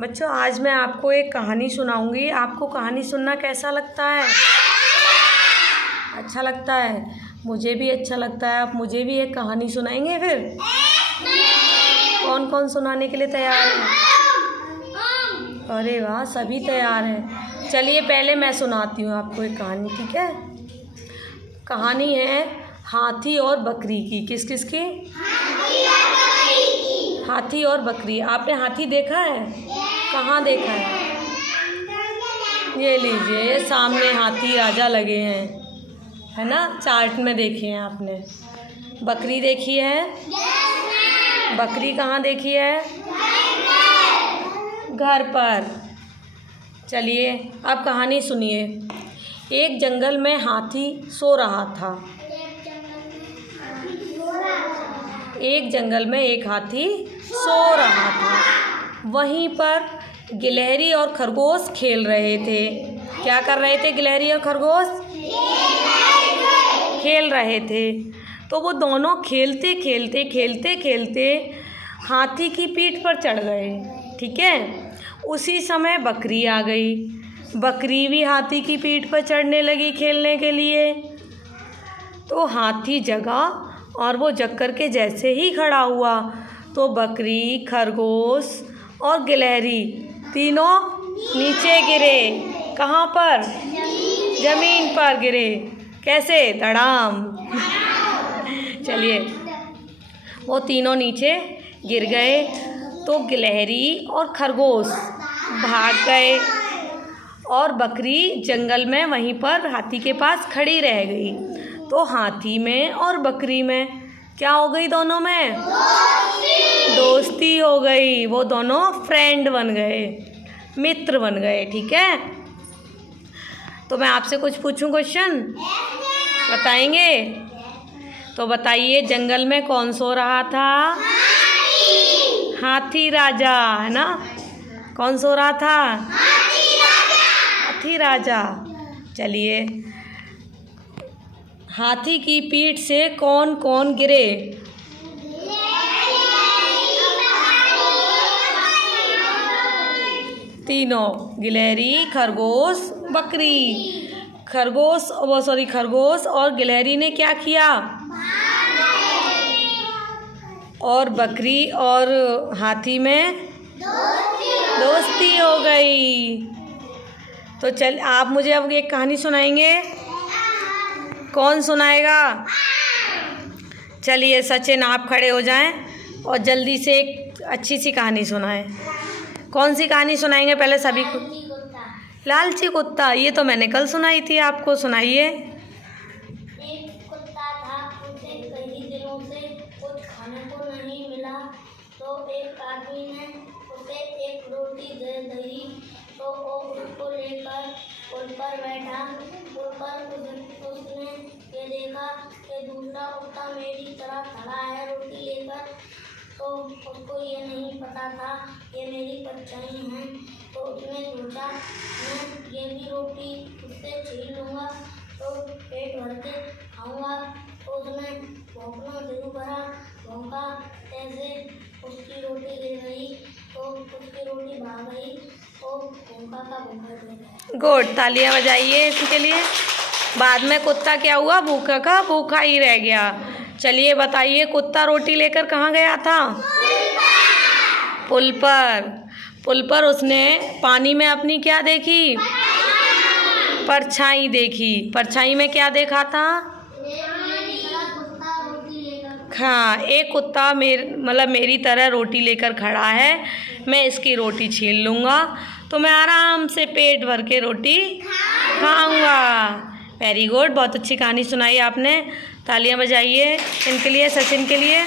बच्चों, आज मैं आपको एक कहानी सुनाऊंगी। आपको कहानी सुनना कैसा लगता है? अच्छा लगता है? मुझे भी अच्छा लगता है। आप मुझे भी एक कहानी सुनाएंगे फिर? कौन कौन सुनाने के लिए तैयार है? अरे वाह, सभी तैयार हैं। चलिए पहले मैं सुनाती हूँ आपको एक कहानी, ठीक है? कहानी है हाथी और बकरी की। किस किस की? हाथी और बकरी। आपने हाथी देखा है? कहाँ देखा है? ये लीजिए, ये सामने हाथी राजा लगे हैं, है ना? चार्ट में देखे हैं आपने। बकरी देखी है? बकरी कहाँ देखी है? घर पर। चलिए अब कहानी सुनिए। एक जंगल में हाथी सो रहा था। एक जंगल में एक हाथी सो रहा था। वहीं पर गिलहरी और खरगोश खेल रहे थे। क्या कर रहे थे गिलहरी और खरगोश? खेल रहे थे। तो वो दोनों खेलते खेलते खेलते खेलते हाथी की पीठ पर चढ़ गए, ठीक है? उसी समय बकरी आ गई। बकरी भी हाथी की पीठ पर चढ़ने लगी खेलने के लिए। तो हाथी जगा और वो जग कर के जैसे ही खड़ा हुआ तो बकरी, खरगोश और गिलहरी तीनों नीचे गिरे। कहाँ पर? जमीन पर गिरे। कैसे? धड़ाम। चलिए, वो तीनों नीचे गिर गए तो गिलहरी और खरगोश भाग गए और बकरी जंगल में वहीं पर हाथी के पास खड़ी रह गई। तो हाथी में और बकरी में क्या हो गई? दोनों में दोस्ती हो गई। वो दोनों फ्रेंड बन गए, मित्र बन गए, ठीक है? तो मैं आपसे कुछ पूछूं, क्वेश्चन बताएंगे? तो बताइए, जंगल में कौन सो रहा था? हाथी राजा, है ना? कौन सो रहा था? हाथी राजा। चलिए, हाथी की पीठ से कौन कौन गिरे? तीनों, गिलहरी, खरगोश, बकरी। खरगोश और गिलहरी ने क्या किया? और बकरी और हाथी में दोस्ती हो गई। तो चल, आप मुझे अब एक कहानी सुनाएंगे? कौन सुनाएगा? चलिए सचिन, आप खड़े हो जाएं और जल्दी से एक अच्छी सी कहानी सुनाएं। कौन सी कहानी सुनाएंगे पहले सभी को? लालची कुत्ता। ये तो मैंने कल सुनाई थी आपको। सुनाइए। एक कुत्ता था, उसे कई दिनों से कुछ खाने को नहीं मिला। तो एक आदमी ने उसे एक रोटी दे दी। तो वो उसको लेकर पुल पर बैठा। पुल पर उसने ये देखा कि दूसरा कुत्ता मेरी तरह खड़ा है रोटी लेकर। तो उसको ये नहीं पता था ये मेरी परछाई है। तो उसने सोचा मैं ये भी रोटी उससे छीन लूँगा तो पेट भर के खाऊँगा। तो उसने भौंकना शुरू करा। भौंका, ऐसे उसकी रोटी गिर गई तो उसकी रोटी भाग गई। तो भौंका का भूखा रह गया। गुड, तालियां बजाइए इसके लिए। बाद में कुत्ता क्या हुआ? भूखा का भूखा ही रह गया। चलिए बताइए, कुत्ता रोटी लेकर कहाँ गया था? पुल पर। पुल पर उसने पानी में अपनी क्या देखी? परछाई देखी। परछाई में क्या देखा था? हाँ, एक कुत्ता मेरी तरह रोटी लेकर खड़ा है, मैं इसकी रोटी छीन लूँगा तो मैं आराम से पेट भर के रोटी खाऊंगा। वेरी गुड, बहुत अच्छी कहानी सुनाई आपने। तालियां बजाइए इनके लिए, सचिन के लिए।